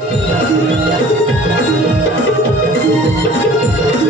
Thank you.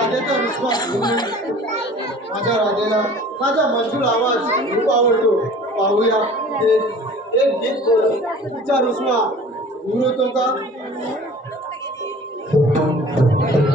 राधेचा विश्वास माझ्या राधेला माझा मजूर आवाज खूप आवडतो पाहूया एक गीत बोलून तिचा रुसवा दूर होतो का